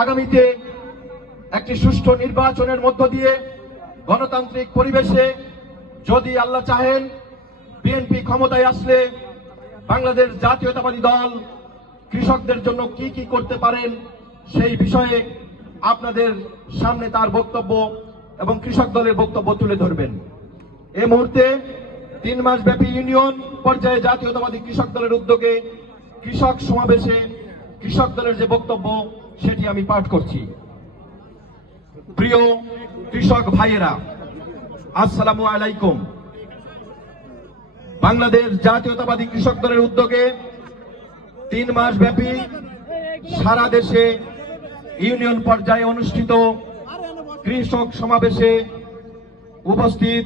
আগামীতে একটি সুষ্ঠু নির্বাচনের মধ্য দিয়ে গণতান্ত্রিক পরিবেশে যদি আল্লাহ চাহেন বিএনপি ক্ষমতায় আসলে বাংলাদেশ জাতীয়তাবাদী দল কৃষকদের জন্য কি কি করতে পারেন সেই বিষয়ে আপনাদের সামনে তার বক্তব্য এবং কৃষক দলের বক্তব্য তুলে ধরবেন। এই মুহূর্তে 3 মাস ব্যাপী ইউনিয়ন পর্যায়ে জাতীয়তাবাদী কৃষক দলের উদ্যোগে কৃষক সমাবেশে কৃষক দলের যে বক্তব্য সেটি আমি পাঠ করছি। প্রিয় কৃষক ভাইয়েরা, আসসালামু আলাইকুম। বাংলাদেশ জাতীয়তাবাদী কৃষক দলের উদ্যোগে 3 মাস ব্যাপী সারা দেশে ইউনিয়ন পর্যায়ে অনুষ্ঠিত কৃষক সমাবেশে উপস্থিত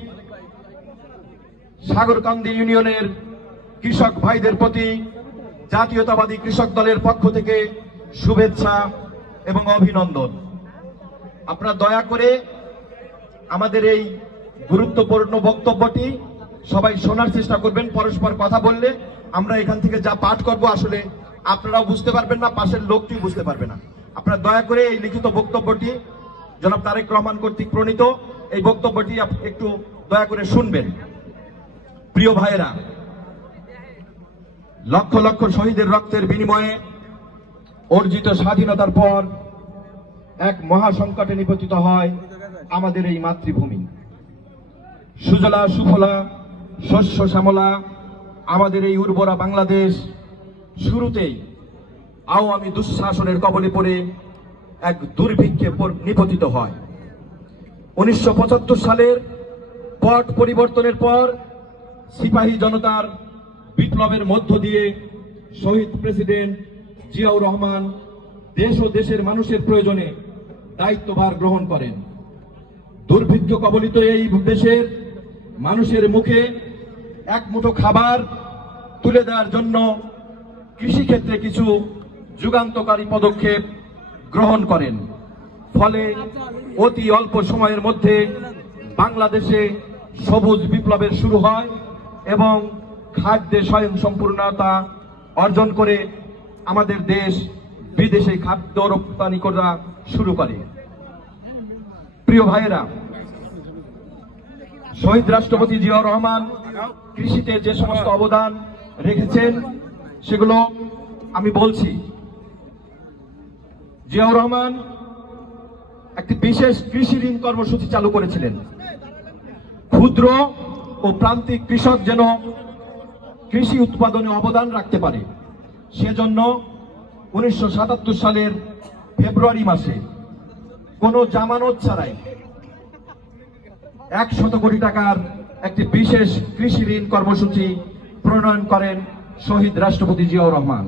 সাগরকান্দি ইউনিয়নের কৃষক ভাইদের প্রতি জাতীয়তাবাদী কৃষক দলের পক্ষ থেকে শুভেচ্ছা এবং অভিনন্দন। আপনারা দয়া করে আমাদের এই গুরুত্বপূর্ণ বক্তব্যটি সবাই শোনার চেষ্টা করবেন। পরস্পর কথা বললে আমরা এখান থেকে যা পাঠ করব আসলে আপনারাও বুঝতে পারবেন না, পাশের লোকটি বুঝতে পারবে না। আপনারা দয়া করে এই লিখিত বক্তব্যটি জনাব তারেক রহমান কর্তৃক প্রণীত এই বক্তব্যটি একটু দয়া করে শুনবেন। প্রিয় ভাইয়েরা, লক্ষ লক্ষ শহীদের রক্তের বিনিময়ে অর্জিত স্বাধীনতার পর এক মহাসংকটে নিপতিত হয় আমাদের এই মাতৃভূমি। সুজলা সুফলা শস্য শ্যামলা আমাদের এই উর্বরা বাংলাদেশ শুরুতেই আওয়ামী দুঃশাসনের কবলে পড়ে এক দুর্ভিক্ষে নিপতিত হয়। 1975 সালের পট পরিবর্তনের পর সিপাহী জনতার বিপ্লবের মধ্য দিয়ে শহীদ প্রেসিডেন্ট জিয়াউর রহমান দেশ ও দেশের মানুষের প্রয়োজনে দায়িত্বভার গ্রহণ করেন। দুর্ভিক্ষ কবলিত এই দেশের মানুষের মুখে এক মুঠো খাবার তুলে দেওয়ার জন্য কৃষিক্ষেত্রে কিছু যুগান্তকারী পদক্ষেপ গ্রহণ করেন। ফলে অতি অল্প সময়ের মধ্যে বাংলাদেশে সবুজ বিপ্লবের শুরু হয় এবং খাদ্যে স্বয়ংসম্পূর্ণতা অর্জন করে আমাদের দেশ বিদেশে খাদ্য রপ্তানি করা শুরু করে। প্রিয় ভাইয়েরা, শহীদ রাষ্ট্রপতি জিয়াউর রহমান কৃষিতে যে সমস্ত অবদান রেখেছেন সেগুলো আমি বলছি। জিয়াউর রহমান একটি বিশেষ কৃষি ঋণ কর্মসূচি চালু করেছিলেন। ক্ষুদ্র ও প্রান্তিক কৃষক যেন কৃষি উৎপাদনে অবদান রাখতে পারে, সেজন্য 1977 সালের ফেব্রুয়ারি মাসে কোনো জামানত ছাড়াই 100 কোটি টাকার একটি বিশেষ কৃষি ঋণ কর্মসূচি প্রণয়ন করেন শহীদ রাষ্ট্রপতি জিয়াউর রহমান।